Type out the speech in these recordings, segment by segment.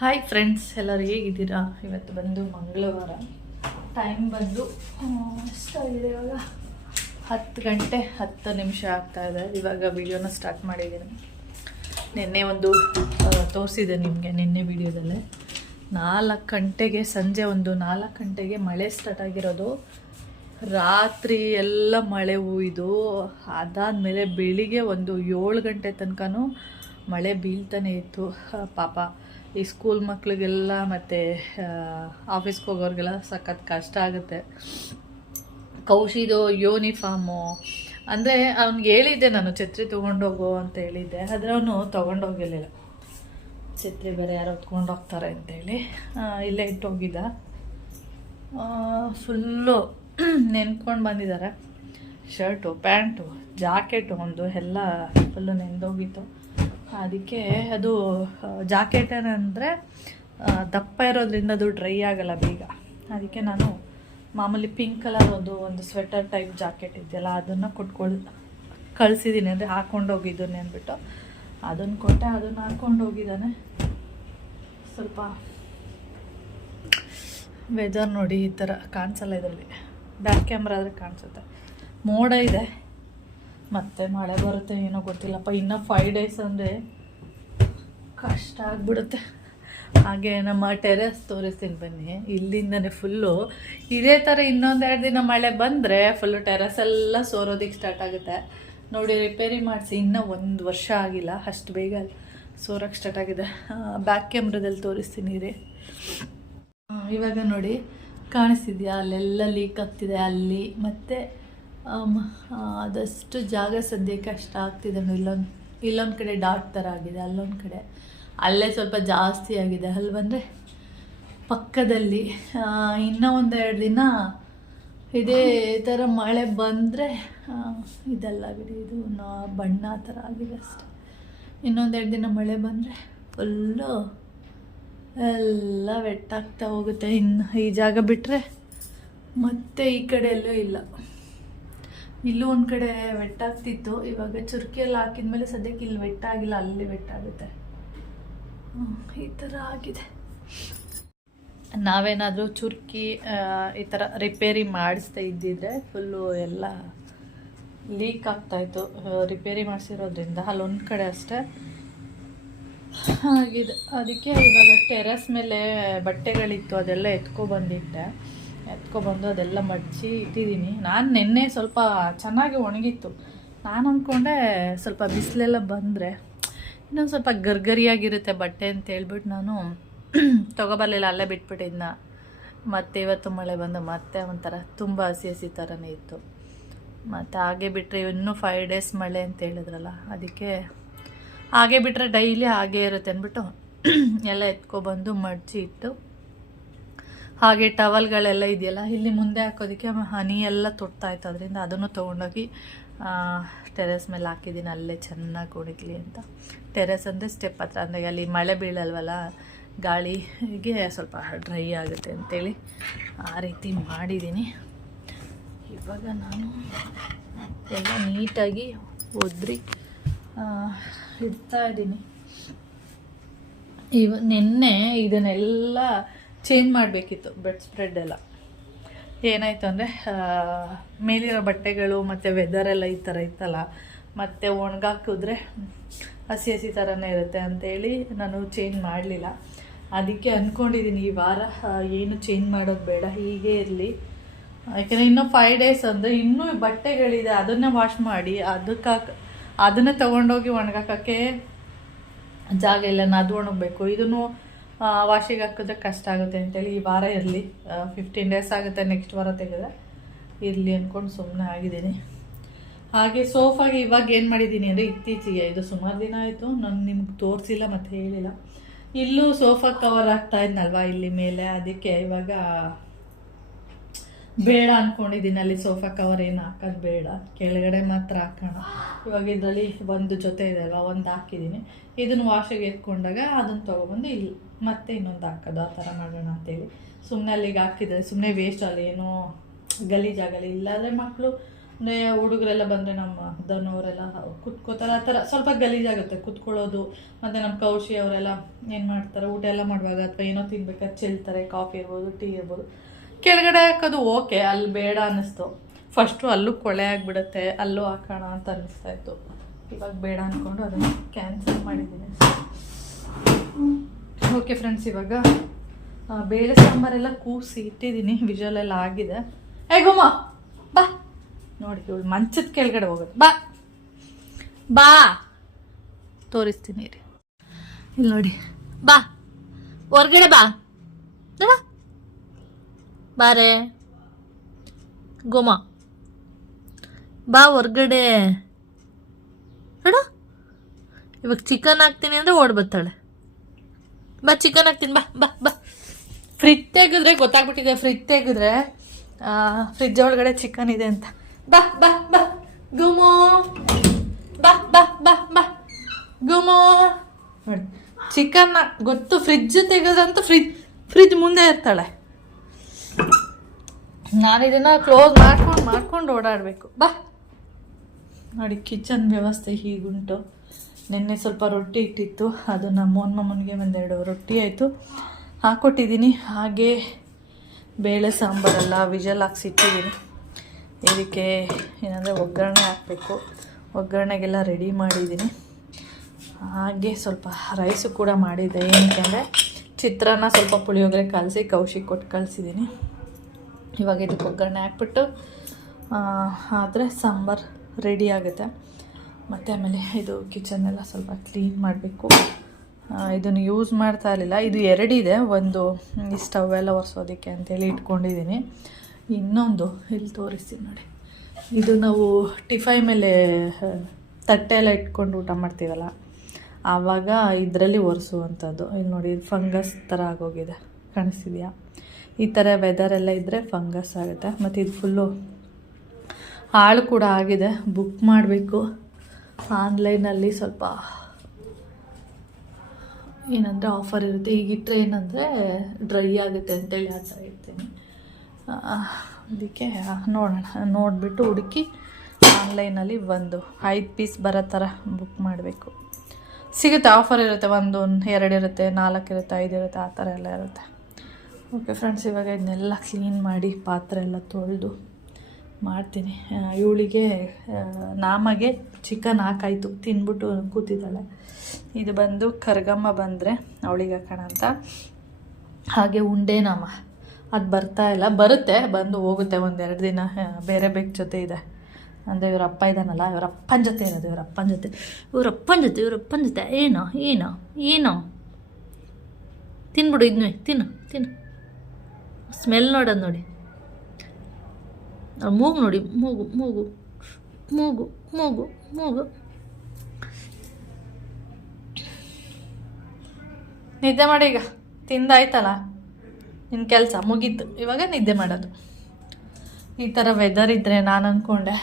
Hi friends ಎಲ್ಲರು ಹೇಗಿದ್ದೀರಾ? ಇವತ್ತು ಬಂದು ಮಂಗಳವಾರ. ಟೈಮ್ ಬಂದು ಇದೆ ಇವಾಗ? ಹತ್ತು ಗಂಟೆ, ಹತ್ತು ನಿಮಿಷ ಆಗ್ತಾ ಇದೆ. ಇವಾಗ ವಿಡಿಯೋನ ಸ್ಟಾರ್ಟ್ ಮಾಡಿದ್ದೀನಿ. ನಿನ್ನೆ ಒಂದು ತೋರಿಸಿದೆ ನಿಮಗೆ ನಿನ್ನೆ ವಿಡಿಯೋದಲ್ಲೇ ನಾಲ್ಕು ಗಂಟೆಗೆ, ಸಂಜೆ ಒಂದು ನಾಲ್ಕು ಗಂಟೆಗೆ ಮಳೆ ಸ್ಟಾರ್ಟ್ ಆಗಿರೋದು. ರಾತ್ರಿ ಎಲ್ಲ ಮಳೆ ಹುಯ್ದು ಅದಾದಮೇಲೆ ಬೆಳಿಗ್ಗೆ ಒಂದು ಏಳು ಗಂಟೆ ತನಕನೂ ಮಳೆ ಬೀಳ್ತಾನೆ ಇತ್ತು. ಪಾಪ. ಈ ಸ್ಕೂಲ್ ಮಕ್ಳಿಗೆಲ್ಲ ಮತ್ತು ಆಫೀಸ್ಗೆ ಹೋಗೋರಿಗೆಲ್ಲ ಸಖತ್ ಕಷ್ಟ ಆಗುತ್ತೆ. ಕೌಶಿದು ಯೂನಿಫಾರ್ಮು ಅಂದರೆ ಅವ್ನಿಗೆ ಹೇಳಿದ್ದೆ ನಾನು, ಛತ್ರಿ ತೊಗೊಂಡೋಗು ಅಂತ ಹೇಳಿದ್ದೆ. ಆದರೆ ಅವನು ತೊಗೊಂಡೋಗಿರಲಿಲ್ಲ ಛತ್ರಿ ಬೇರೆ ಯಾರು ಹೊತ್ಕೊಂಡು ಹೋಗ್ತಾರೆ ಅಂತೇಳಿ ಇಲ್ಲೇ ಇಟ್ಟೋಗಿದ್ದ. ಫುಲ್ಲು ನೆನ್ಕೊಂಡು ಬಂದಿದ್ದಾರೆ. ಶರ್ಟು, ಪ್ಯಾಂಟು, ಜಾಕೆಟು ಒಂದು, ಎಲ್ಲ ಫುಲ್ಲು ನೆಂದೋಗಿತ್ತು ಅದಕ್ಕೆ ಅದು ಜಾಕೆಟ್ ಏನಂದರೆ ದಪ್ಪ ಇರೋದ್ರಿಂದ ಅದು ಡ್ರೈ ಆಗಲ್ಲ ಬೇಗ. ಅದಕ್ಕೆ ನಾನು ಮಾಮೂಲಿ ಪಿಂಕ್ ಕಲರ್ ಒಂದು ಒಂದು ಸ್ವೆಟರ್ ಟೈಪ್ ಜಾಕೆಟ್ ಇದೆಯಲ್ಲ, ಅದನ್ನು ಕೊಟ್ಕೊಳ್ ಕಳಿಸಿದ್ದೀನಿ ಅಂದರೆ ಹಾಕ್ಕೊಂಡು ಹೋಗಿದ್ದೀನಿ ಅಂದ್ಬಿಟ್ಟು. ಅದನ್ನು ಕೊಟ್ಟೆ ಅದನ್ನು ಹಾಕ್ಕೊಂಡು ಹೋಗಿದ್ದಾನೆ. ಸ್ವಲ್ಪ ವೆದರ್ ನೋಡಿ ಈ ಥರ ಕಾಣಿಸಲ್ಲ ಇದರಲ್ಲಿ. ಬ್ಯಾಕ್ ಕ್ಯಾಮ್ರಾ ಆದರೆ ಕಾಣಿಸುತ್ತೆ. ಮೋಡ ಇದೆ. ಮತ್ತೆ ಮಳೆ ಬರುತ್ತೆ ಏನೋ ಗೊತ್ತಿಲ್ಲಪ್ಪ. ಇನ್ನು ಫೈವ್ ಡೇಸ್ ಅಂದರೆ ಕಷ್ಟ ಆಗಿಬಿಡುತ್ತೆ. ಹಾಗೆ ನಮ್ಮ ಟೆರೆಸ್ ತೋರಿಸ್ತೀನಿ ಬನ್ನಿ. ಇಲ್ಲಿಂದನೇ ಫುಲ್ಲು ಇದೇ ಥರ ಇನ್ನೊಂದೆರಡು ದಿನ ಮಳೆ ಬಂದರೆ ಫುಲ್ಲು ಟೆರೆಸ್ ಎಲ್ಲ ಸೋರೋದಕ್ಕೆ ಸ್ಟಾರ್ಟ್ ಆಗುತ್ತೆ. ನೋಡಿ ರಿಪೇರಿ ಮಾಡಿಸಿ. ಇನ್ನೂ ಒಂದು ವರ್ಷ ಆಗಿಲ್ಲ. ಅಷ್ಟು ಬೇಗ ಸೋರಕ್ಕೆ ಸ್ಟಾರ್ಟ್ ಆಗಿದೆ. ಬ್ಯಾಕ್ ಕ್ಯಾಮ್ರದಲ್ಲಿ ತೋರಿಸ್ತೀನಿ ರೀ ಇವಾಗ ನೋಡಿ, ಕಾಣಿಸ್ತಿದ್ಯಾ? ಅಲ್ಲೆಲ್ಲ ಲೀಕ್ ಆಗ್ತಿದೆ ಅಲ್ಲಿ. ಮತ್ತು ಆದಷ್ಟು ಜಾಗ ಸದ್ಯಕ್ಕೆ ಅಷ್ಟು ಆಗ್ತಿದೆ. ಇಲ್ಲೊಂದು ಇಲ್ಲೊಂದು ಕಡೆ ಡಾಟ್ ಥರ ಆಗಿದೆ. ಅಲ್ಲೊಂದು ಕಡೆ ಅಲ್ಲೇ ಸ್ವಲ್ಪ ಜಾಸ್ತಿ ಆಗಿದೆ. ಅಲ್ಲಿ ಬಂದರೆ ಪಕ್ಕದಲ್ಲಿ ಇನ್ನೂ ಒಂದೆರಡು ದಿನ ಇದೇ ಥರ ಮಳೆ ಬಂದರೆ ಇದೆಲ್ಲ ಬಿಡಿ. ಇದು ಬಣ್ಣ ಥರ ಆಗಿದೆ ಅಷ್ಟೆ. ಇನ್ನೊಂದೆರಡು ದಿನ ಮಳೆ ಬಂದರೆ ಫುಲ್ಲು ಎಲ್ಲ ವೆಟ್ಟಾಗ್ತಾ ಹೋಗುತ್ತೆ. ಇನ್ನು ಈ ಜಾಗ ಬಿಟ್ಟರೆ ಮತ್ತೆ ಈ ಕಡೆಯಲ್ಲೂ ಇಲ್ಲ. ಇಲ್ಲೂ ಒಂದು ಕಡೆ ವೆಟ್ಟಾಗ್ತಿತ್ತು. ಇವಾಗ ಎಲ್ಲ ಹಾಕಿದ್ಮೇಲೆ ಸದ್ಯಕ್ಕೆ ಇಲ್ಲಿ ವೆಟ್ಟಾಗಿಲ್ಲ, ಅಲ್ಲಿ ವೆಟ್ಟಾಗುತ್ತೆ. ಈ ಥರ ಆಗಿದೆ. ನಾವೇನಾದರೂ ಚುರ್ಕಿ ಈ ಥರ ರಿಪೇರಿ ಮಾಡಿಸ್ತಾ ಇದ್ದಿದ್ರೆ ಫುಲ್ಲು ಎಲ್ಲ ಲೀಕ್ ಆಗ್ತಾಯಿತ್ತು ರಿಪೇರಿ ಮಾಡಿಸಿರೋದ್ರಿಂದ ಅಲ್ಲೊಂದು ಕಡೆ ಅಷ್ಟೇ. ಆಗಿದೆ. ಅದಕ್ಕೆ ಇವಾಗ ಟೆರೆಸ್ ಮೇಲೆ ಬಟ್ಟೆಗಳಿತ್ತು, ಅದೆಲ್ಲ ಎತ್ಕೊಬಂದಿಟ್ಟೆ ಎತ್ಕೊಬಂದು ಅದೆಲ್ಲ ಮಡಚಿ ಇಟ್ಟಿದ್ದೀನಿ. ನಾನು ನಿನ್ನೆ ಸ್ವಲ್ಪ ಚೆನ್ನಾಗಿ ಒಣಗಿತ್ತು. ನಾನು ಅಂದ್ಕೊಂಡೆ ಸ್ವಲ್ಪ ಬಿಸಿಲೆಲ್ಲ ಬಂದರೆ ಇನ್ನೊಂದು ಸ್ವಲ್ಪ ಗರ್ಗರಿಯಾಗಿರುತ್ತೆ ಬಟ್ಟೆ ಅಂತ ಹೇಳ್ಬಿಟ್ಟು ನಾನು ತೊಗೊಬರ್ಲಿಲ್ಲ ಅಲ್ಲೇ ಬಿಟ್ಬಿಟ್ಟಿದ್ನ ಮತ್ತೆ ಇವತ್ತು ಮಳೆ ಬಂದು ಮತ್ತೆ ಒಂಥರ ತುಂಬ ಹಸಿ ಹಸಿ ಥರನೇ ಇತ್ತು. ಮತ್ತು ಹಾಗೆ ಬಿಟ್ಟರೆ ಇನ್ನೂ ಫೈವ್ ಡೇಸ್ ಮಳೆ ಅಂತ ಹೇಳಿದ್ರಲ್ಲ, ಅದಕ್ಕೆ ಹಾಗೆ ಬಿಟ್ಟರೆ ಡೈಲಿ ಹಾಗೆ ಇರುತ್ತೆ ಅಂದ್ಬಿಟ್ಟು ಎಲ್ಲ ಎತ್ಕೊಬಂದು ಮಡಚಿ ಇಟ್ಟು ಹಾಗೆ ಟವಲ್ಗಳೆಲ್ಲ ಇದೆಯಲ್ಲ, ಇಲ್ಲಿ ಮುಂದೆ ಹಾಕೋದಕ್ಕೆ ಹನಿ ಎಲ್ಲ ತೊಡ್ತಾ ಇತ್ತು ಅದರಿಂದ ಅದನ್ನು ತೊಗೊಂಡೋಗಿ ಟೆರೆಸ್ ಮೇಲೆ ಹಾಕಿದ್ದೀನಿ ಅಲ್ಲೇ ಚೆನ್ನಾಗಿ ಒಣಗಲಿ ಅಂತ. ಟೆರೆಸ್ ಅಂದರೆ ಸ್ಟೆಪ್ ಹತ್ರ, ಅಂದರೆ ಅಲ್ಲಿ ಮಳೆ ಬೀಳಲ್ವಲ್ಲ, ಗಾಳಿಗೆ ಸ್ವಲ್ಪ ಡ್ರೈ ಆಗುತ್ತೆ ಅಂತೇಳಿ ಆ ರೀತಿ ಮಾಡಿದ್ದೀನಿ ಇವಾಗ ನಾನು ಎಲ್ಲ ನೀಟಾಗಿ ಒದ್ರಿ ಇಡ್ತಾ ಇದ್ದೀನಿ ಇವ ನಿನ್ನೆ ಇದನ್ನೆಲ್ಲ ಚೇಂಜ್ ಮಾಡಬೇಕಿತ್ತು ಬೆಡ್ ಸ್ಪ್ರೆಡ್ ಎಲ್ಲ. ಏನಾಯಿತು ಅಂದರೆ ಮೇಲಿರೋ ಬಟ್ಟೆಗಳು ಮತ್ತು ವೆದರ್ ಎಲ್ಲ ಈ ಥರ ಇತ್ತಲ್ಲ, ಮತ್ತು ಒಣಗಾಕಿದ್ರೆ ಹಸಿ ಹಸಿ ಥರನೇ ಇರುತ್ತೆ ಅಂತೇಳಿ ನಾನು ಚೇಂಜ್ ಮಾಡಲಿಲ್ಲ. ಅದಕ್ಕೆ ಅಂದ್ಕೊಂಡಿದ್ದೀನಿ ಈ ವಾರ ಏನು ಚೇಂಜ್ ಮಾಡೋದು ಬೇಡ, ಹೀಗೆ ಇರಲಿ. ಯಾಕೆಂದರೆ ಇನ್ನೂ ಫೈವ್ ಡೇಸ್ ಅಂದರೆ ಇನ್ನೂ ಬಟ್ಟೆಗಳಿದೆ, ಅದನ್ನೇ ವಾಶ್ ಮಾಡಿ ಅದಕ್ಕೆ ಅದನ್ನೇ ತೊಗೊಂಡೋಗಿ ಒಣಗಾಕೋಕ್ಕೆ ಜಾಗ ಇಲ್ಲ ಅದು ಒಣಗಬೇಕು. ಇದನ್ನು ವಾಶಿಗೆ ಹಾಕಿದ್ರೆ ಕಷ್ಟ ಆಗುತ್ತೆ ಅಂತೇಳಿ ಈ ವಾರ ಇರಲಿ. ಫಿಫ್ಟೀನ್ ಡೇಸ್ ಆಗುತ್ತೆ ನೆಕ್ಸ್ಟ್ ವಾರ ತೆಗೆದ್ರೆ. ಇರಲಿ ಅಂದ್ಕೊಂಡು ಸುಮ್ಮನೆ ಆಗಿದ್ದೀನಿ. ಹಾಗೆ ಸೋಫಾಗೆ ಇವಾಗ ಏನು ಮಾಡಿದ್ದೀನಿ ಅಂದರೆ ಇತ್ತೀಚೆಗೆ, ಇದು ಸುಮಾರು ದಿನ ಆಯಿತು. ನಾನು ನಿಮ್ಗೆ ತೋರಿಸಿಲ್ಲ ಮತ್ತು ಹೇಳಿಲ್ಲ. ಇಲ್ಲೂ ಸೋಫಾ ಕವರ್ ಆಗ್ತಾ ಇದ್ನಲ್ವಾ ಇಲ್ಲಿ ಮೇಲೆ? ಅದಕ್ಕೆ ಇವಾಗ ಬೇಡ ಅಂದ್ಕೊಂಡಿದ್ದೀನಿ ಅಲ್ಲಿ ಸೋಫಾ ಕವರ್ ಏನು ಹಾಕೋದು ಬೇಡ. ಕೆಳಗಡೆ ಮಾತ್ರ ಹಾಕೋಣ. ಇವಾಗ ಇದರಲ್ಲಿ ಒಂದು ಜೊತೆ ಇದೆ ಅಲ್ವಾ? ಒಂದು ಹಾಕಿದ್ದೀನಿ. ಇದನ್ನು ವಾಶಿಗೆ ಎತ್ಕೊಂಡಾಗ ಅದನ್ನು ತೊಗೊಬಂದು ಇಲ್ಲಿ ಮತ್ತೆ ಇನ್ನೊಂದು ಹಾಕೋದು, ಆ ಥರ ಮಾಡೋಣ ಅಂತೇಳಿ. ಸುಮ್ಮನೆ ಅಲ್ಲಿಗೆ ಹಾಕಿದ್ರೆ ಸುಮ್ಮನೆ ವೇಸ್ಟ್ ಅಲ್ಲಿ ಏನೋ ಗಲೀಜಾಗಲ್ಲ ಇಲ್ಲಾಂದರೆ ಮಕ್ಕಳು ಅಂದರೆ ಹುಡುಗರೆಲ್ಲ ಬಂದರೆ ನಮ್ಮ ದನವರೆಲ್ಲ ಕುತ್ಕೋತಾರೆ. ಆ ಥರ ಸ್ವಲ್ಪ ಗಲೀಜಾಗುತ್ತೆ ಕುತ್ಕೊಳ್ಳೋದು. ಮತ್ತು ನಮ್ಮ ಕೌಶಿ ಅವರೆಲ್ಲ ಏನು ಮಾಡ್ತಾರೆ, ಊಟ ಎಲ್ಲ ಮಾಡುವಾಗ ಅಥವಾ ಏನೋ ತಿನ್ಬೇಕಾದ್ರೆ ಚೆಲ್ತಾರೆ. ಕಾಫಿ ಇರ್ಬೋದು, ಟೀ ಇರ್ಬೋದು. ಕೆಳಗಡೆ ಹಾಕೋದು ಓಕೆ ಅಲ್ಲಿ ಬೇಡ ಅನ್ನಿಸ್ತು. ಫಸ್ಟು ಅಲ್ಲೂ ಕೊಳೆ ಆಗಿಬಿಡುತ್ತೆ, ಅಲ್ಲೂ ಹಾಕೋಣ ಅಂತ ಅನ್ನಿಸ್ತಾ ಇತ್ತು. ಇವಾಗ ಬೇಡ ಅಂದ್ಕೊಂಡು ಅದನ್ನು ಕ್ಯಾನ್ಸಲ್ ಮಾಡಿದ್ದೀನಿ. ಓಕೆ ಫ್ರೆಂಡ್ಸ್ ಇವಾಗ ಬೇಳೆ ಸಾಂಬಾರೆಲ್ಲ ಕೂಸಿ ಇಟ್ಟಿದ್ದೀನಿ. ವಿಜಲ್ ಎಲ್ಲ ಆಗಿದೆ. ಏ, ಗುಮ್ಮ, ಬಾ. ನೋಡಿ, ಇವಳು ಮಂಚದ ಕೆಳಗಡೆ ಹೋಗೋದು ಬಾ. ಬಾ. ತೋರಿಸ್ತೀನಿ ರೀ ಇಲ್ಲಿ ನೋಡಿ. ಬಾ. ಹೊರ್ಗಡೆ ಬಾ. ಬಾರೆ. ಗೋಮ ಬಾ ಹೊರ್ಗಡೆ. ಇವಾಗ ಚಿಕನ್ ಹಾಕ್ತೀನಿ ಅಂದರೆ ಓಡ್ ಬರ್ತಾಳೆ. ಬಾ ಚಿಕನ್ ಹಾಕ್ತೀನಿ, ಬಾ ಬಾ ಬಾ. ಫ್ರಿಜ್ ತೆಗೆದ್ರೆ ಗೊತ್ತಾಗ್ಬಿಟ್ಟಿದೆ ಫ್ರಿಜ್ ತೆಗೆದ್ರೆ ಫ್ರಿಜ್ ಒಳಗಡೆ ಚಿಕನ್ ಇದೆ ಅಂತ. ಬಾ ಬಾ ಬಾ. ಗುಮೋ. ಬಾ ಬಾ ಬಾ ಬಾ. ಗುಮೋ. ನೋಡಿ ಚಿಕನ್ ಗೊತ್ತು ಫ್ರಿಜ್ ತೆಗೆದಂತೂ ಫ್ರಿಜ್ ಫ್ರಿಜ್ ಮುಂದೆ ಇರ್ತಾಳೆ. ನಾನು ಇದನ್ನ ಕ್ಲೋಸ್ ಮಾಡ್ಕೊಂಡು ಮಾಡ್ಕೊಂಡು ಓಡಾಡಬೇಕು. ಬಾ. ನೋಡಿ ಕಿಚನ್ ವ್ಯವಸ್ಥೆ ಹೀಗುಂಟು. ನಿನ್ನೆ ಸ್ವಲ್ಪ ರೊಟ್ಟಿ ಇಟ್ಟಿತ್ತು. ಅದು ನಮ್ಮ ಮೊಮ್ಮಮ್ಮನಿಗೆ ಒಂದೆರಡು ರೊಟ್ಟಿ ಆಯಿತು. ಹಾಕ್ಕೊಟ್ಟಿದ್ದೀನಿ ಹಾಗೆ ಬೇಳೆ ಸಾಂಬಾರೆಲ್ಲ, ವಿಜಲ್ ಹಾಕ್ಸಿಟ್ಟಿದ್ದೀನಿ. ಇದಕ್ಕೆ ಏನಂದರೆ ಒಗ್ಗರಣೆ ಹಾಕಬೇಕು. ಒಗ್ಗರಣೆಗೆಲ್ಲ ರೆಡಿ ಮಾಡಿದ್ದೀನಿ. ಹಾಗೆ ಸ್ವಲ್ಪ ರೈಸು ಕೂಡ ಮಾಡಿದ್ದೆ. ಏನಕ್ಕೆ ಅಂದರೆ ಚಿತ್ರಾನ್ನ ಸ್ವಲ್ಪ ಪುಳಿಯೋಗರೆ ಕಲಸಿ ಕೌಶಿ ಕೊಟ್ಟು ಕಳಿಸಿದ್ದೀನಿ ಇವಾಗ ಇದಕ್ಕೆ ಒಗ್ಗರಣೆ ಹಾಕ್ಬಿಟ್ಟು ಆದರೆ ಸಾಂಬಾರು ರೆಡಿ ಆಗುತ್ತೆ. ಮತ್ತು ಆಮೇಲೆ ಇದು ಕಿಚನ್ ಎಲ್ಲ ಸ್ವಲ್ಪ ಕ್ಲೀನ್ ಮಾಡಬೇಕು. ಇದನ್ನು ಯೂಸ್ ಮಾಡ್ತಾ ಇರಲಿಲ್ಲ. ಇದು ಎರಡಿದೆ. ಒಂದು ಈ ಸ್ಟವ್ ಎಲ್ಲ ಒರೆಸೋದಕ್ಕೆ ಅಂತೇಳಿ ಇಟ್ಕೊಂಡಿದ್ದೀನಿ. ಇನ್ನೊಂದು ಇಲ್ಲಿ ತೋರಿಸ್ತೀನಿ ನೋಡಿ. ಇದು ನಾವು ಟಿಫೈ ಮೇಲೆ ತಟ್ಟೆ ಎಲ್ಲ ಇಟ್ಕೊಂಡು ಊಟ ಮಾಡ್ತೀವಲ್ಲ, ಆವಾಗ ಇದರಲ್ಲಿ ಒರೆಸುವಂಥದ್ದು. ಇಲ್ಲಿ ನೋಡಿ ಇದು ಫಂಗಸ್ ಥರ ಆಗೋಗಿದೆ. ಕಾಣಿಸ್ತಿದೆಯಾ? ಈ ಥರ ಎಲ್ಲ ಇದ್ದರೆ ಫಂಗಸ್ ಆಗುತ್ತೆ. ಮತ್ತು ಇದು ಫುಲ್ಲು ಹಾಳು ಕೂಡ ಆಗಿದೆ. ಬುಕ್ ಮಾಡಬೇಕು. ಆನ್ಲೈನಲ್ಲಿ ಸ್ವಲ್ಪ ಏನಂದರೆ ಆಫರ್ ಇರುತ್ತೆ. ಈಗ ಇಟ್ಟರೆ ಏನಂದರೆ ಡ್ರೈ ಆಗುತ್ತೆ ಅಂತೇಳಿ ಆ ಥರ ಇರ್ತೀನಿ. ಅದಕ್ಕೆ ನೋಡೋಣ. ನೋಡಿಬಿಟ್ಟು ಹುಡುಕಿ ಆನ್ಲೈನಲ್ಲಿ ಒಂದು ಐದು ಪೀಸ್ ಬರೋ ಥರ ಬುಕ್ ಮಾಡಬೇಕು. ಸಿಗುತ್ತೆ ಆಫರ್ ಇರುತ್ತೆ. ಒಂದು ಎರಡು ಇರುತ್ತೆ, ನಾಲ್ಕು ಇರುತ್ತೆ, ಐದು ಇರುತ್ತೆ, ಆ ಥರ ಎಲ್ಲ ಇರುತ್ತೆ. ಓಕೆ ಫ್ರೆಂಡ್ಸ್ ಇವಾಗ ಇದನ್ನೆಲ್ಲ ಕ್ಲೀನ್ ಮಾಡಿ ಪಾತ್ರೆ ಎಲ್ಲ ತೊಳೆದು ಮಾಡ್ತೀನಿ. ಇವಳಿಗೆ ನಾಮಗೆ ಚಿಕನ್ ಹಾಕಾಯಿತು. ತಿಂದ್ಬಿಟ್ಟು ಕೂತಿದ್ದಾಳೆ. ಇದು ಬಂದು ಕರ್ಗಮ್ಮ ಬಂದರೆ ಅವಳಿಗೆ ಹಾಕೋಣ ಅಂತ. ಹಾಗೆ ಉಂಡೆ ನಾಮ ಅದು ಬರ್ತಾ ಇಲ್ಲ. ಬರುತ್ತೆ, ಬಂದು ಹೋಗುತ್ತೆ ಒಂದೆರಡು ದಿನ. ಬೇರೆ ಬೇಕ್ ಜೊತೆ ಇದೆ. ಅಂದರೆ ಇವ್ರ ಅಪ್ಪ ಇದ್ದಾನಲ್ಲ, ಇವ್ರ ಅಪ್ಪನ ಜೊತೆ ಇರೋದು ಇವ್ರ ಅಪ್ಪನ ಜೊತೆ. ಇವ್ರ ಅಪ್ಪನ ಜೊತೆ, ಇವ್ರ ಅಪ್ಪನ ಜೊತೆ. ಏನೋ ಏನೋ ಏನೋ. ತಿನ್ಬಿಡು ಇದ್ನೇ ತಿನ್ನು ತಿನ್ನು. ಸ್ಮೆಲ್ ನೋಡೋದು ನೋಡಿ. ಮೂಗು ನೋಡಿ, ಮೂಗು ಮೂಗು ಮೂಗು ಮೂಗು ಮೂಗು. ನಿದ್ದೆ ಮಾಡಿ ಈಗ, ತಿಂದಾಯ್ತಲ್ಲ? ನಿನ್ನ ಕೆಲಸ ಮುಗೀತು, ಇವಾಗ ನಿದ್ದೆ ಮಾಡೋದು. ಈ ಥರ ವೆದರ್ ಇದ್ದರೆ ನಾನು ಅಂದ್ಕೊಂಡೆ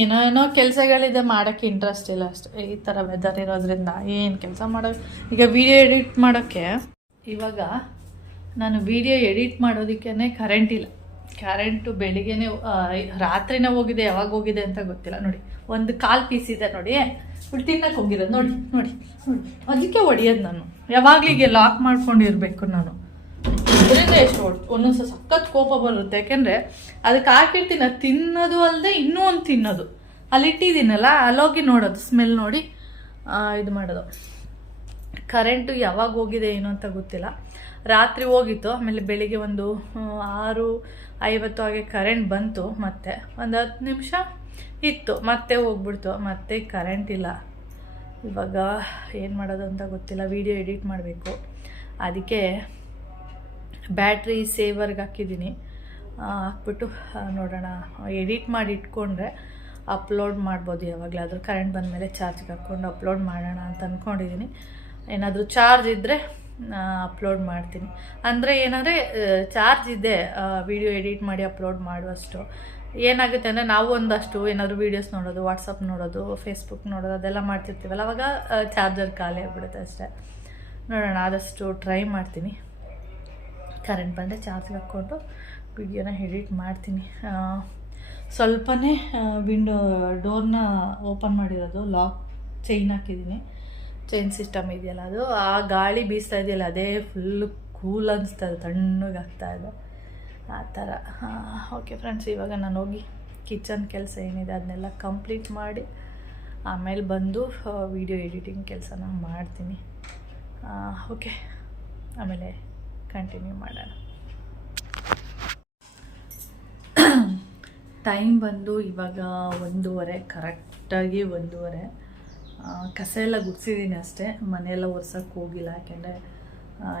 ಏನೋ ಏನೋ ಕೆಲಸಗಳಿದೆ, ಮಾಡೋಕ್ಕೆ ಇಂಟ್ರೆಸ್ಟ್ ಇಲ್ಲ ಅಷ್ಟೇ. ಈ ಥರ ವೆದರ್ ಇರೋದ್ರಿಂದ ಏನು ಕೆಲಸ ಮಾಡೋ ಈಗ ವಿಡಿಯೋ ಎಡಿಟ್ ಮಾಡೋಕ್ಕೆ ಇವಾಗ ನಾನು ವಿಡಿಯೋ ಎಡಿಟ್ ಮಾಡೋದಕ್ಕೇ ಕರೆಂಟ್ ಇಲ್ಲ. ಕರೆಂಟು ಬೆಳಿಗ್ಗೆನೇ ಆ, ರಾತ್ರಿನೇ ಹೋಗಿದೆ ಯಾವಾಗ ಹೋಗಿದೆ ಅಂತ ಗೊತ್ತಿಲ್ಲ. ನೋಡಿ ಒಂದು ಕಾಲು ಪೀಸ್ ಇದೆ ನೋಡಿ. ಇಲ್ಲಿ ತಿನ್ನಕ್ಕೆ ಹೋಗಿರೋದು ನೋಡಿ ನೋಡಿ ನೋಡಿ. ಅದಕ್ಕೆ ಹೊಡಿಯೋದು ನಾನು. ಯಾವಾಗಲಿಗೆ ಲಾಕ್ ಮಾಡ್ಕೊಂಡಿರಬೇಕು ನಾನು. ಇದರಿಂದ ಎಷ್ಟು ಹೊಡ್ ಒಂದೊಂದ್ಸ ಸಖತ್ ಕೋಪ ಬರುತ್ತೆ. ಯಾಕೆಂದರೆ ಅದಕ್ಕೆ ಹಾಕಿರ್ತೀನಿ. ಅದು ತಿನ್ನೋದು ಅಲ್ಲದೆ ಇನ್ನೂ ಒಂದು ತಿನ್ನೋದು. ಅಲ್ಲಿ ಇಟ್ಟಿದ್ದೀನಲ್ಲ ಅಲ್ಲೋಗಿ ನೋಡೋದು ಸ್ಮೆಲ್ ನೋಡಿ ಇದು ಮಾಡೋದು. ಕರೆಂಟು ಯಾವಾಗ ಹೋಗಿದೆ ಏನು ಅಂತ ಗೊತ್ತಿಲ್ಲ. ರಾತ್ರಿ ಹೋಗಿತ್ತು, ಆಮೇಲೆ ಬೆಳಿಗ್ಗೆ ಒಂದು ಆರು ಐವತ್ತು ಹಾಗೆ ಕರೆಂಟ್ ಬಂತು, ಮತ್ತೆ ಒಂದು ಹತ್ತು ನಿಮಿಷ ಇತ್ತು, ಮತ್ತೆ ಹೋಗ್ಬಿಡ್ತು, ಮತ್ತೆ ಕರೆಂಟ್ ಇಲ್ಲ. ಇವಾಗ ಏನು ಮಾಡೋದು ಅಂತ ಗೊತ್ತಿಲ್ಲ ವಿಡಿಯೋ ಎಡಿಟ್ ಮಾಡಬೇಕು. ಅದಕ್ಕೆ ಬ್ಯಾಟ್ರಿ ಸೇವರ್ಗೆ ಹಾಕಿದ್ದೀನಿ. ಹಾಕ್ಬಿಟ್ಟು ನೋಡೋಣ. ಎಡಿಟ್ ಮಾಡಿ ಇಟ್ಕೊಂಡ್ರೆ ಅಪ್ಲೋಡ್ ಮಾಡ್ಬೋದು ಯಾವಾಗಲಾದರೂ. ಕರೆಂಟ್ ಬಂದಮೇಲೆ ಚಾರ್ಜ್ಗೆ ಹಾಕ್ಕೊಂಡು ಅಪ್ಲೋಡ್ ಮಾಡೋಣ ಅಂತ ಅಂದ್ಕೊಂಡಿದ್ದೀನಿ ಏನಾದರೂ ಚಾರ್ಜ್ ಇದ್ದರೆ ಅಪ್ಲೋಡ್ ಮಾಡ್ತೀನಿ. ಅಂದರೆ ಏನಂದರೆ ಚಾರ್ಜ್ ಇದೆ ವಿಡಿಯೋ ಎಡಿಟ್ ಮಾಡಿ ಅಪ್ಲೋಡ್ ಮಾಡುವಷ್ಟು. ಏನಾಗುತ್ತೆ ಅಂದರೆ, ನಾವು ಒಂದಷ್ಟು ಏನಾದರೂ ವೀಡಿಯೋಸ್ ನೋಡೋದು, ವಾಟ್ಸಪ್ ನೋಡೋದು, ಫೇಸ್ಬುಕ್ ನೋಡೋದು, ಅದೆಲ್ಲ ಮಾಡ್ತಿರ್ತೀವಲ್ಲ, ಅವಾಗ ಚಾರ್ಜರ್ ಖಾಲಿ ಆಗಿಬಿಡುತ್ತೆ ಅಷ್ಟೇ. ನೋಡೋಣ, ಆದಷ್ಟು ಟ್ರೈ ಮಾಡ್ತೀನಿ. ಕರೆಂಟ್ ಬಂದರೆ ಚಾರ್ಜ್ಗೆ ಹಾಕ್ಕೊಂಡು ವಿಡಿಯೋನ ಎಡಿಟ್ ಮಾಡ್ತೀನಿ. ಸ್ವಲ್ಪನೇ ವಿಂಡೋ ಡೋರ್ನ ಓಪನ್ ಮಾಡಿರೋದು, ಲಾಕ್, ಚೈನ್ ಹಾಕಿದ್ದೀನಿ. ಚೈನ್ ಸಿಸ್ಟಮ್ ಇದೆಯಲ್ಲ ಅದು, ಆ ಗಾಳಿ ಬೀಸ್ತಾ ಇದೆಯಲ್ಲ, ಅದೇ ಫುಲ್ಲು ಕೂಲ್ ಅನಿಸ್ತಾ ಇದೆ ತಣ್ಣಗಾಗ್ತಾ ಇದೆ. ಆ ಥರ. ಓಕೆ ಫ್ರೆಂಡ್ಸ್ ಇವಾಗ ನಾನು ಹೋಗಿ ಕಿಚನ್ ಕೆಲಸ ಏನಿದೆ ಅದನ್ನೆಲ್ಲ ಕಂಪ್ಲೀಟ್ ಮಾಡಿ, ಆಮೇಲೆ ಬಂದು ವಿಡಿಯೋ ಎಡಿಟಿಂಗ್ ಕೆಲಸನ ಮಾಡ್ತೀನಿ. ಓಕೆ ಆಮೇಲೆ ಕಂಟಿನ್ಯೂ ಮಾಡೋಣ. ಟೈಮ್ ಬಂದು ಇವಾಗ ಒಂದೂವರೆ ಕರೆಕ್ಟಾಗಿ ಒಂದೂವರೆ. ಕಸ ಎಲ್ಲ ಗುಡ್ಸಿದ್ದೀನಿ ಅಷ್ಟೇ. ಮನೆಯೆಲ್ಲ ಒರ್ಸೋಕ್ಕೆ ಹೋಗಿಲ್ಲ, ಯಾಕೆಂದರೆ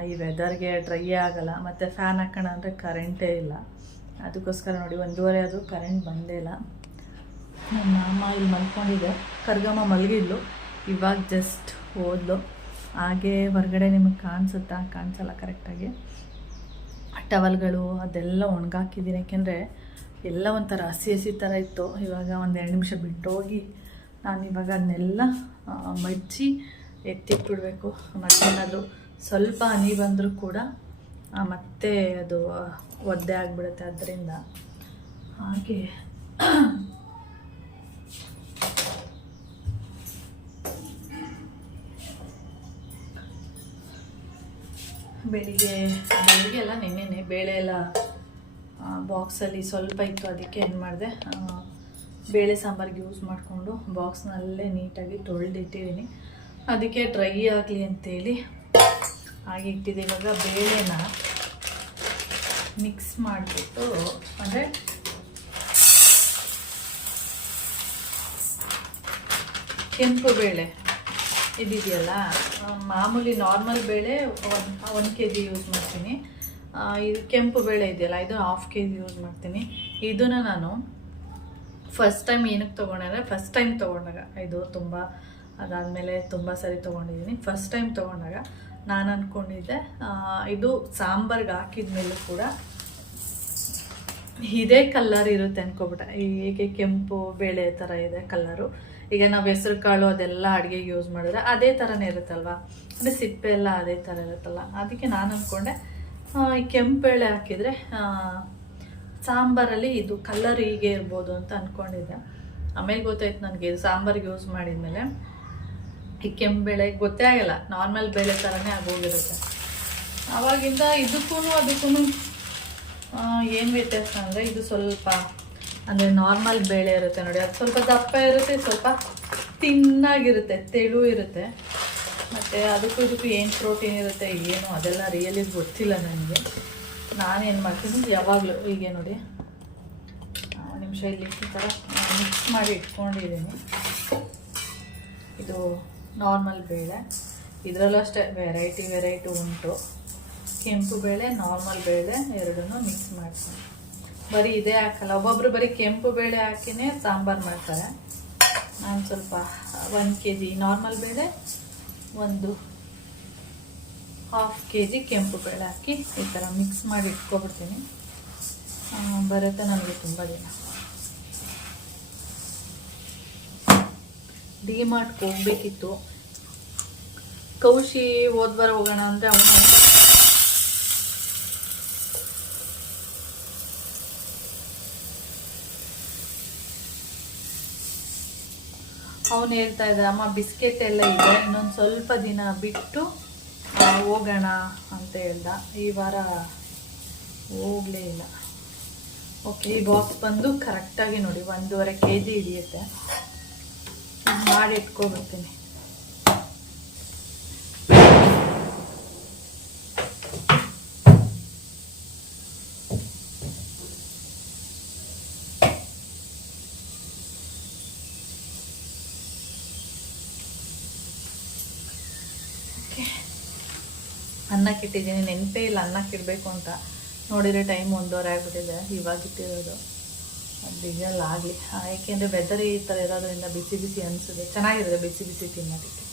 ಈ ವೆದರ್ಗೆ ಡ್ರೈ ಆಗಲ್ಲ. ಮತ್ತು ಫ್ಯಾನ್ ಹಾಕೋಣ ಅಂದರೆ ಕರೆಂಟೇ ಇಲ್ಲ. ಅದಕ್ಕೋಸ್ಕರ ನೋಡಿ, ಒಂದೂವರೆ ಆದರೂ ಕರೆಂಟ್ ಬಂದೇ ಇಲ್ಲ. ನಮ್ಮ ಮಾಮ ಇಲ್ಲಿ ಮಲ್ಕೊಂಡಿದ್ದೆ ಕರ್ಗಮ್ಮ ಮಲಗಿದ್ಲು. ಇವಾಗ ಜಸ್ಟ್ ಓದ್ಲು. ಹಾಗೆ ಹೊರಗಡೆ ನಿಮಗೆ ಕಾಣಿಸುತ್ತಾ? ಕಾಣಿಸಲ್ಲ ಕರೆಕ್ಟಾಗಿ ಟವಲ್ಗಳು ಅದೆಲ್ಲ ಒಣಗಾಕಿದ್ದೀನಿ. ಯಾಕೆಂದರೆ, ಎಲ್ಲ ಒಂಥರ ಹಸಿ ಹಸಿ ಥರ ಇತ್ತು. ಇವಾಗ ಒಂದು ಎರಡು ನಿಮಿಷ ಬಿಟ್ಟೋಗಿ ನಾನು ಇವಾಗ ಅದನ್ನೆಲ್ಲ ಎತ್ತಿಟ್ಬಿಡ್ಬೇಕು. ಮತ್ತೇನಾದರೂ ಸ್ವಲ್ಪ ಹನಿ ಬಂದರೂ ಕೂಡ ಮತ್ತೆ ಅದು ಒದ್ದೆ ಆಗಿಬಿಡುತ್ತೆ ಅದರಿಂದ. ಹಾಗೆ. ಬೆಳಿಗ್ಗೆ ಬೆಳಿಗ್ಗೆ ಎಲ್ಲ ನಿನ್ನೆ ಬೇಳೆ ಎಲ್ಲ ಬಾಕ್ಸಲ್ಲಿ ಸ್ವಲ್ಪ ಇತ್ತು, ಅದಕ್ಕೆ ಏನು ಮಾಡಿದೆ ಬೇಳೆ ಸಾಂಬಾರಿಗೆ ಯೂಸ್ ಮಾಡಿಕೊಂಡು ಬಾಕ್ಸ್ನಲ್ಲೇ ನೀಟಾಗಿ ತೊಳೆದಿಟ್ಟಿದ್ದೀನಿ. ಅದಕ್ಕೆ ಡ್ರೈ ಆಗಲಿ ಅಂತೇಳಿ ಹಾಗೆ ಇಟ್ಟಿದ್ದೆ. ಇವಾಗ ಬೇಳೆನ ಮಿಕ್ಸ್ ಮಾಡಿಬಿಟ್ಟು, ಅಂದರೆ ಕೆಂಪು ಬೇಳೆ ಇದಿದೆಯಲ್ಲ, ಮಾಮೂಲಿ ನಾರ್ಮಲ್ ಬೇಳೆ one one K G use ಮಾಡ್ತೀನಿ ಇದು ಕೆಂಪು ಬೇಳೆ ಇದೆಯಲ್ಲ, ಇದು ಹಾಫ್ ಕೆ ಜಿ ಯೂಸ್ ಮಾಡ್ತೀನಿ. ಇದನ್ನು ನಾನು ಫಸ್ಟ್ ಟೈಮ್ ಏನಕ್ಕೆ ತೊಗೊಂಡೆ ಅಂದರೆ ಫಸ್ಟ್ ಟೈಮ್ ತೊಗೊಂಡಾಗ. ಇದು ತುಂಬ ಅದಾದಮೇಲೆ ತುಂಬ ಸರಿ ತೊಗೊಂಡಿದ್ದೀನಿ ಫಸ್ಟ್ ಟೈಮ್ ತೊಗೊಂಡಾಗ ನಾನು ಅಂದ್ಕೊಂಡಿದ್ದೆ ಇದು ಸಾಂಬಾರ್ಗೆ ಹಾಕಿದ ಮೇಲೂ ಕೂಡ ಇದೇ ಕಲ್ಲರ್ ಇರುತ್ತೆ ಅಂದ್ಕೊಬಿಟ್ಟೆ ಹೇಗೆ ಕೆಂಪು, ಬೇಳೆ ಥರ ಇದೆ ಕಲ್ಲರು ಈಗ ನಾವು ಹೆಸರು ಕಾಳು ಅದೆಲ್ಲ ಅಡುಗೆಗೆ ಯೂಸ್ ಮಾಡಿದ್ರೆ ಅದೇ ಥರನೇ ಇರುತ್ತಲ್ವಾ? ಅಂದರೆ ಸಿಪ್ಪೆ ಎಲ್ಲ ಅದೇ ಥರ ಇರುತ್ತಲ್ಲ. ಅದಕ್ಕೆ ನಾನು ಅಂದ್ಕೊಂಡೆ ಈ ಕೆಂಪು ಬೇಳೆ ಹಾಕಿದರೆ ಸಾಂಬಾರಲ್ಲಿ ಇದು ಕಲ್ಲರ್ ಹೀಗೆ ಇರ್ಬೋದು ಅಂತ ಅಂದ್ಕೊಂಡಿದ್ದೆ ಆಮೇಲೆ ಗೊತ್ತಾಯ್ತು ನನಗೆ ಇದು ಸಾಂಬಾರಿಗೆ ಯೂಸ್ ಮಾಡಿದ್ಮೇಲೆ. ಈ ಬೇಳೆ ಗೊತ್ತೇ ಆಗಲ್ಲ, ನಾರ್ಮಲ್ ಬೇಳೆ ಥರನೇ ಆಗೋಗಿರುತ್ತೆ. ಆವಾಗಿಂದ ಇದಕ್ಕೂ ಅದಕ್ಕೂ ಏನು ವ್ಯತ್ಯಾಸ ಅಂದರೆ ಇದು ಸ್ವಲ್ಪ, ಅಂದರೆ ನಾರ್ಮಲ್ ಬೇಳೆ ಇರುತ್ತೆ ನೋಡಿ, ಅದು ಸ್ವಲ್ಪ ದಪ್ಪ ಇರುತ್ತೆ, ಸ್ವಲ್ಪ ತಿನ್ನಾಗಿರುತ್ತೆ, ತೆಳು ಇರುತ್ತೆ. ಮತ್ತು ಅದಕ್ಕೂ ಇದಕ್ಕೂ ಏನು ಪ್ರೋಟೀನ್ ಇರುತ್ತೆ, ಏನು ಅದೆಲ್ಲ ರಿಯಲಿ ಗೊತ್ತಿಲ್ಲ ನನಗೆ. ನಾನೇನು ಮಾಡ್ತೀನಿ ಯಾವಾಗಲೂ ಹೀಗೆ ನೋಡಿ. ನಿಮಿಷ ಇಲ್ಲಿ ಈ ಥರ ಮಿಕ್ಸ್ ಮಾಡಿ ಇಟ್ಕೊಂಡಿದ್ದೀನಿ. ಇದು ನಾರ್ಮಲ್ ಬೇಳೆ. ಇದರಲ್ಲೂ ಅಷ್ಟೇ ವೆರೈಟಿ ವೆರೈಟಿ ಉಂಟು. ಕೆಂಪು ಬೇಳೆ ನಾರ್ಮಲ್ ಬೇಳೆ ಎರಡನ್ನೂ ಮಿಕ್ಸ್ ಮಾಡ್ತೀನಿ. ಬರೀ ಇದೇ ಹಾಕಲ್ಲ. ಒಬ್ಬೊಬ್ರು ಬರೀ ಕೆಂಪು ಬೇಳೆ ಹಾಕಿನೇ ಸಾಂಬಾರು ಮಾಡ್ತಾರೆ. ನಾನು ಸ್ವಲ್ಪ ಒಂದು ಕೆ ಜಿ ನಾರ್ಮಲ್ ಬೇಳೆ, ಒಂದು ಹಾಫ್ ಕೆ ಜಿ ಕೆಂಪು ಬೇಳೆ ಹಾಕಿ ಈ ಥರ ಮಿಕ್ಸ್ ಮಾಡಿ ಇಟ್ಕೊಬಿಡ್ತೀನಿ. ಬರುತ್ತೆ ನನಗೆ ತುಂಬ ದಿನ. ಡಿಮಾರ್ಟ್ಗೆ ಹೋಗ್ಬೇಕಿತ್ತು. ಕೌಶಿ ಹೋದ್ವಾರ ಹೋಗೋಣ ಅಂದರೆ ಅವನು ಅವನು ಹೇಳ್ತಾ ಇದ್ದ ಅಮ್ಮ, ಬಿಸ್ಕೆಟ್ ಎಲ್ಲ ಇದೆ, ಇನ್ನೊಂದು ಸ್ವಲ್ಪ ದಿನ ಬಿಟ್ಟು ಹೋಗೋಣ ಅಂತ ಹೇಳ್ದ. ಈ ವಾರ ಹೋಗಲೇ ಇಲ್ಲ. ಓಕೆ ಈ ಬಾಕ್ಸ್ ಬಂದು ಕರೆಕ್ಟಾಗಿ ನೋಡಿ, ಒಂದೂವರೆ ಕೆ ಜಿ ಹಿಡಿಯುತ್ತೆ. ಮಾಡಿ ಇಟ್ಕೊಬಿಡ್ತೀನಿ ಅನ್ನಕ್ಕೆ ಇಟ್ಟಿದ್ದೀನಿ, ನೆನಪೇ ಇಲ್ಲ ಅನ್ನಕ್ಕೆ ಇಡಬೇಕು ಅಂತ. ನೋಡಿದರೆ ಟೈಮ್ ಒಂದೂವರೆ ಆಗಿಬಿಟ್ಟಿದೆ, ಇವಾಗ ಇಟ್ಟಿರೋದು. ಅದು ಆಗಲಿ. ಏಕೆಂದರೆ ವೆದರ್ ಈ ಥರ ಇರೋದ್ರಿಂದ ಬಿಸಿ ಬಿಸಿ ಅನಿಸುತ್ತೆ. ಚೆನ್ನಾಗಿರುತ್ತೆ ಬಿಸಿ ಬಿಸಿ ತಿನ್ನೋದಕ್ಕೆ.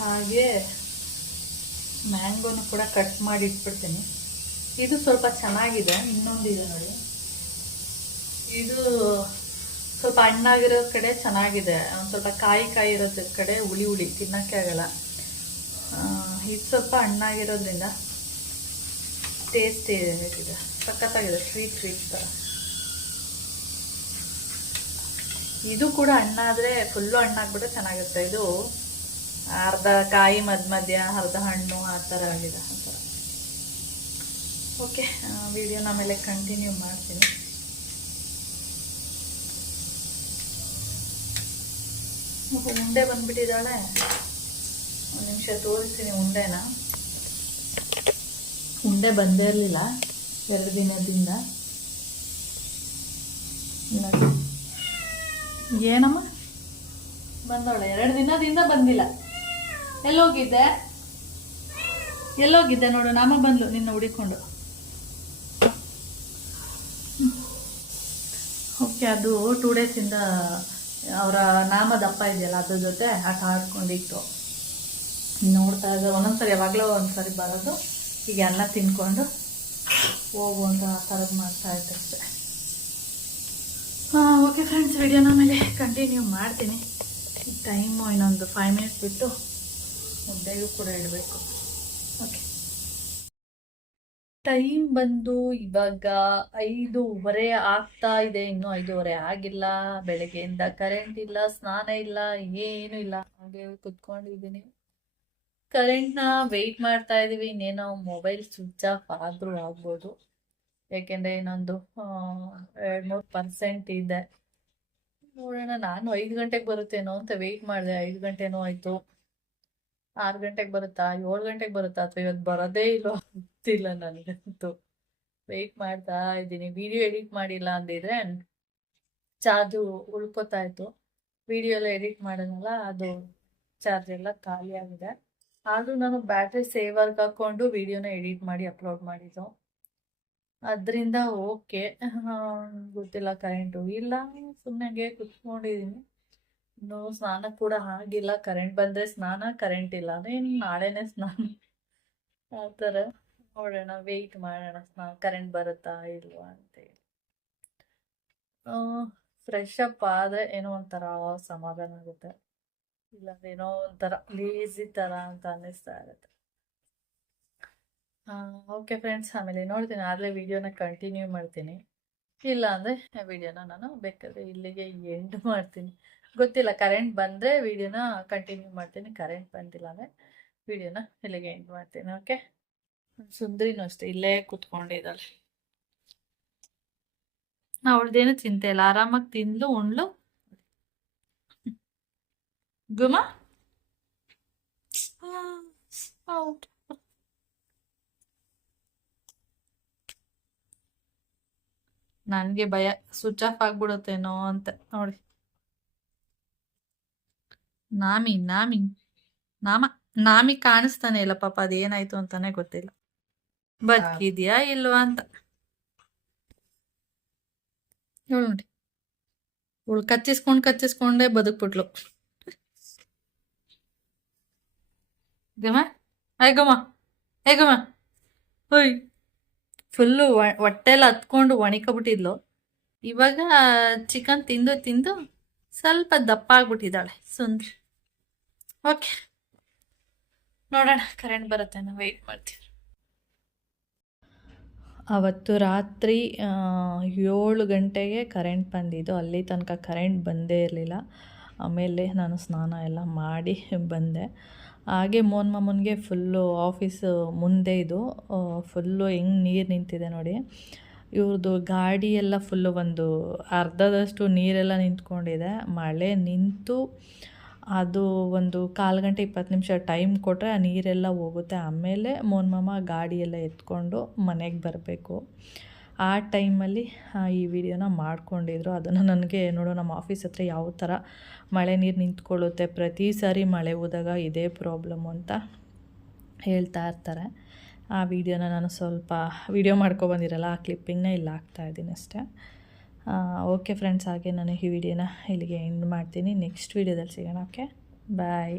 ಹಾಗೆ ಮ್ಯಾಂಗೋನು ಕೂಡ ಕಟ್ ಮಾಡಿ ಇಟ್ಬಿಡ್ತೀನಿ. ಇದು ಸ್ವಲ್ಪ ಚೆನ್ನಾಗಿದೆ ಇನ್ನೊಂದಿದೆ ನೋಡಿ. ಇದು ಸ್ವಲ್ಪ ಹಣ್ಣಾಗಿರೋ ಕಡೆ ಚೆನ್ನಾಗಿದೆ. ಒಂದು ಸ್ವಲ್ಪ ಕಾಯಿ ಕಾಯಿ ಇರೋದ್ರ ಕಡೆ ಹುಳಿ ಹುಳಿ, ತಿನ್ನೋಕ್ಕೆ ಆಗಲ್ಲ. ಇದು ಸ್ವಲ್ಪ ಹಣ್ಣಾಗಿರೋದ್ರಿಂದ ಟೇಸ್ಟ್ ಇದೆ ಸಖತ್ತಾಗಿದೆ ಸ್ವೀಟ್ ಸ್ವೀಟ್ ಥರ ಇದು ಕೂಡ ಹಣ್ಣಾದರೆ ಫುಲ್ಲು ಹಣ್ಣಾಗ್ಬಿಟ್ರೆ ಚೆನ್ನಾಗಿರುತ್ತೆ. ಇದು ಅರ್ಧ ಕಾಯಿ ಮಧ್ಯ ಮಧ್ಯ, ಅರ್ಧ ಹಣ್ಣು, ಆ ಥರ ಆಗಿದೆ ಓಕೆ ವಿಡಿಯೋನ ಆಮೇಲೆ ಕಂಟಿನ್ಯೂ ಮಾಡ್ತೀನಿ. ಉಂಡೆ ಬಂದ್ಬಿಟ್ಟಿದ್ದಾಳೆ. ಒಂದು ನಿಮಿಷ ತೋರಿಸ್ತೀನಿ ಉಂಡೆನ. ಉಂಡೆ ಬಂದೇ ಇರಲಿಲ್ಲ, ಎರಡು ದಿನದಿಂದ. ಏನಮ್ಮ? ಬಂದವಳೆ, ಎರಡು ದಿನದಿಂದ ಬಂದಿಲ್ಲ. ಎಲ್ಲೋಗಿದ್ದೆ? ಎಲ್ಲೋಗಿದ್ದೆ ನೋಡು ನಾಮ ಬಂದ್ಲು, ನಿನ್ನ ಹುಡಿಕೊಂಡು. ಓಕೆ, ಅದು ಟೂ ಡೇಸಿಂದ ಅವರ ನಾಮದಪ್ಪ ಇದೆಯಲ್ಲ, ಅದ್ರ ಜೊತೆ ಆಟ ಆಡ್ಕೊಂಡಿತ್ತು. ನೋಡ್ತಾ ಇದ್ದ ಒಂದೊಂದ್ಸರಿ ಯಾವಾಗಲೂ ಒಂದ್ಸರಿ ಬರೋದು. ಈಗ ಅನ್ನ ತಿನ್ಕೊಂಡು ಹೋಗುವಂತ ಆ ಥರದ್ದು ಮಾಡ್ತಾ ಇದ್ದೆ ಹಾಂ ಓಕೆ ಫ್ರೆಂಡ್ಸ್ ವಿಡಿಯೋನ ಆಮೇಲೆ ಕಂಟಿನ್ಯೂ ಮಾಡ್ತೀನಿ. ಟೈಮು ಇನ್ನೊಂದು ಫೈವ್ ಮಿನಿಟ್ಸ್ ಬಿಟ್ಟು ಮುದ್ದೆಗೂ ಕೂಡ ಇಡಬೇಕು. ಓಕೆ ಟೈಮ್ ಬಂದು ಇವಾಗ ಐದೂವರೆ ಆಗ್ತಾ ಇದೆ. ಇನ್ನೂ ಐದೂವರೆ ಆಗಿಲ್ಲ. ಬೆಳಗ್ಗೆಯಿಂದ ಕರೆಂಟ್ ಇಲ್ಲ, ಸ್ನಾನ ಇಲ್ಲ, ಏನು ಇಲ್ಲ. ಹಾಗೆ ಕುತ್ಕೊಂಡಿದ್ದೀನಿ. ಕರೆಂಟ್ನ ವೆಯ್ಟ್ ಮಾಡ್ತಾ ಇದ್ದೀವಿ ಇನ್ನೇನೋ ಮೊಬೈಲ್ ಸ್ವಿಚ್ ಆಫ್ ಆದರೂ ಆಗ್ಬೋದು. ಯಾಕೆಂದರೆ ಇನ್ನೊಂದು ಎರಡು ಮೂರು ಪರ್ಸೆಂಟ್ ಇದೆ. ನೋಡೋಣ, ನಾನು ಐದು ಗಂಟೆಗೆ ಬರುತ್ತೇನೋ ಅಂತ ವೆಯ್ಟ್ ಮಾಡಿದೆ. ಐದು ಗಂಟೆನೂ ಆಯಿತು. ಆರು ಗಂಟೆಗೆ ಬರುತ್ತಾ? ಏಳು ಗಂಟೆಗೆ ಬರುತ್ತಾ? ಅಥವಾ ಇವತ್ತು ಬರೋದೇ ಇಲ್ಲೋ ಗೊತ್ತಿಲ್ಲ ನನಗಂತೂ. ವೆಯ್ಟ್ ಮಾಡ್ತಾ ಇದ್ದೀನಿ. ವಿಡಿಯೋ ಎಡಿಟ್ ಮಾಡಿಲ್ಲ ಅಂದಿದ್ರೆ ಚಾರ್ಜು ಉಳ್ಕೋತಾ ಇತ್ತು. ವಿಡಿಯೋ ಎಲ್ಲ ಎಡಿಟ್ ಮಾಡೋಣಲ್ಲ? ಅದು ಚಾರ್ಜ್ ಎಲ್ಲ ಖಾಲಿ ಆಗಿದೆ. ಆದರೂ ನಾನು ಬ್ಯಾಟ್ರಿ ಸೇವರ್ಗೆ ಹಾಕ್ಕೊಂಡು ವಿಡಿಯೋನ ಎಡಿಟ್ ಮಾಡಿ ಅಪ್ಲೋಡ್ ಮಾಡಿದ್ದು. ಅದರಿಂದ ಓಕೆ ಗೊತ್ತಿಲ್ಲ ಕರೆಂಟು ಇಲ್ಲ ಸುಮ್ಮನೆ ಕುತ್ಕೊಂಡಿದ್ದೀನಿ ಇನ್ನು ಸ್ನಾನ ಕೂಡ ಆಗಿಲ್ಲ. ಕರೆಂಟ್ ಬಂದರೆ ಸ್ನಾನ ಕರೆಂಟ್ ಇಲ್ಲ. ಅದೇನು ನಾಳೆನೇ ಸ್ನಾನ. ಆ ಥರ ನೋಡೋಣ ವೆಯ್ಟ್ ಮಾಡೋಣ. ಸ್ನಾನ ಕರೆಂಟ್ ಬರುತ್ತಾ ಇಲ್ವಾ ಅಂತೇಳಿ ಫ್ರೆಶ್ ಅಪ್ ಆದರೆ ಏನೋ ಒಂಥರ ಸಮಾಧಾನ ಆಗುತ್ತೆ. ಇಲ್ಲ, ಏನೋ ಒಂಥರ ಲೇಸಿ ಥರ ಅಂತ ಅನ್ನಿಸ್ತಾ ಇರುತ್ತೆ. ಓಕೆ ಫ್ರೆಂಡ್ಸ್ ಆಮೇಲೆ ನೋಡ್ತೀನಿ ಆಗಲೇ ವಿಡಿಯೋನ ಕಂಟಿನ್ಯೂ ಮಾಡ್ತೀನಿ. ಇಲ್ಲ ಅಂದರೆ ವಿಡಿಯೋನ ನಾನು ಬೇಕಾದರೆ ಇಲ್ಲಿಗೆ ಎಂಡ್ ಮಾಡ್ತೀನಿ. ಗೊತ್ತಿಲ್ಲ ಕರೆಂಟ್ ಬಂದರೆ ವಿಡಿಯೋನ ಕಂಟಿನ್ಯೂ ಮಾಡ್ತೀನಿ ಕರೆಂಟ್ ಬಂದಿಲ್ಲ ಅಂದರೆ ವಿಡಿಯೋನ ಇಲ್ಲಿಗೆ ಎಂಡ್ ಮಾಡ್ತೀನಿ ಓಕೆ ಸುಂದ್ರಿನೂ ಅಷ್ಟೇ, ಇಲ್ಲೇ ಕೂತ್ಕೊಂಡಿದ್ದಾಳೆ ಅವಳ್ದೇನು ಚಿಂತೆ ಇಲ್ಲ, ಆರಾಮಾಗಿ ತಿಂದ್ಲು, ಉಣ್ಲು ಗುಮ ಹೌದು ನನಗೆ ಭಯ ಸ್ವಿಚ್ ಆಫ್ ಆಗ್ಬಿಡುತ್ತೇನೋ ಅಂತ ನೋಡಿ. ನಾಮಿ ನಾಮಿ ನಾಮ ನಾಮಿ ಕಾಣಿಸ್ತಾನೆ ಇಲ್ಲ ಪಾಪ ಅದೇನಾಯ್ತು ಅಂತಾನೆ ಗೊತ್ತಿಲ್ಲ. ಬದುಕಿದ್ಯಾ ಇಲ್ವಾ ಅಂತ. ನೋಡಿ ಇವಳು ಕಚ್ಚಿಸ್ಕೊಂಡು ಕಚ್ಚಿಸ್ಕೊಂಡೇ ಬದುಕ್ಬಿಟ್ಲು. ಗಮ ಐ ಗಮ ಹೇ ಗಮ ಹೋಯ್ ಫುಲ್ಲು ಹೊಟ್ಟೆಲ್ಲ ಹತ್ಕೊಂಡು ಒಣಿಕೊಬಿಟ್ಟಿದ್ಲು ಇವಾಗ ಚಿಕನ್ ತಿಂದು ತಿಂದು ಸ್ವಲ್ಪ ದಪ್ಪ ಆಗ್ಬಿಟ್ಟಿದ್ದಾಳೆ ಸುಂದ್ರಿ. ಓಕೆ ನೋಡೋಣ ಕರೆಂಟ್ ಬರುತ್ತೆ ನಾವು ವೆಯ್ಟ್ ಮಾಡ್ತೀವಿ ಅವತ್ತು ರಾತ್ರಿ ಏಳು ಗಂಟೆಗೆ ಕರೆಂಟ್ ಬಂದಿದ್ದು. ಅಲ್ಲಿ ತನಕ ಕರೆಂಟ್ ಬಂದೇ ಇರಲಿಲ್ಲ. ಆಮೇಲೆ ನಾನು ಸ್ನಾನ ಎಲ್ಲ ಮಾಡಿ ಬಂದೆ. ಹಾಗೆ ಮೋನ್ ಮಾಮೂನ್ಗೆ ಫುಲ್ಲು ಆಫೀಸ್ ಮುಂದೆ ಇದು ಫುಲ್ಲು ಹೆಂಗೆ ನೀರು ನಿಂತಿದೆ ನೋಡಿ. ಇವ್ರದ್ದು ಗಾಡಿ ಎಲ್ಲ ಫುಲ್ಲು ಒಂದು ಅರ್ಧದಷ್ಟು ನೀರೆಲ್ಲ ನಿಂತ್ಕೊಂಡಿದೆ. ಮಳೆ ನಿಂತು ಅದು ಒಂದು ಕಾಲು ಗಂಟೆ ಇಪ್ಪತ್ತು ನಿಮಿಷ ಟೈಮ್ ಕೊಟ್ಟರೆ ಆ ನೀರೆಲ್ಲ ಹೋಗುತ್ತೆ. ಆಮೇಲೆ ಮೋನ್ ಮಾಮ ಗಾಡಿಯೆಲ್ಲ ಎತ್ಕೊಂಡು ಮನೆಗೆ ಬರಬೇಕು. ಆ ಟೈಮಲ್ಲಿ ಈ ವಿಡಿಯೋನ ಮಾಡ್ಕೊಂಡಿದ್ರು. ಅದನ್ನು ನನಗೆ ನೋಡೋ, ನಮ್ಮ ಆಫೀಸ್ ಹತ್ರ ಯಾವ ಥರ ಮಳೆ ನೀರು ನಿಂತ್ಕೊಳ್ಳುತ್ತೆ, ಪ್ರತಿ ಸಾರಿ ಮಳೆ ಹೋದಾಗ ಇದೇ ಪ್ರಾಬ್ಲಮ್ ಅಂತ ಹೇಳ್ತಾ ಇರ್ತಾರೆ. ಆ ವಿಡಿಯೋನ ನಾನು ಸ್ವಲ್ಪ ವಿಡಿಯೋ ಮಾಡ್ಕೊಬಂದಿರಲ್ಲ ಆ ಕ್ಲಿಪ್ಪಿಂಗ್ನ ಇಲ್ಲಿ ಹಾಕ್ತಾ ಇದ್ದೀನಿ ಅಷ್ಟೇ. ಓಕೆ ಫ್ರೆಂಡ್ಸ್, ಹಾಗೆ ನಾನು ಈ ವಿಡಿಯೋನ ಇಲ್ಲಿಗೆ ಎಂಡ್ ಮಾಡ್ತೀನಿ. ನೆಕ್ಸ್ಟ್ ವಿಡಿಯೋದಲ್ಲಿ ಸಿಗೋಣ, ಓಕೆ? ಬಾಯ್.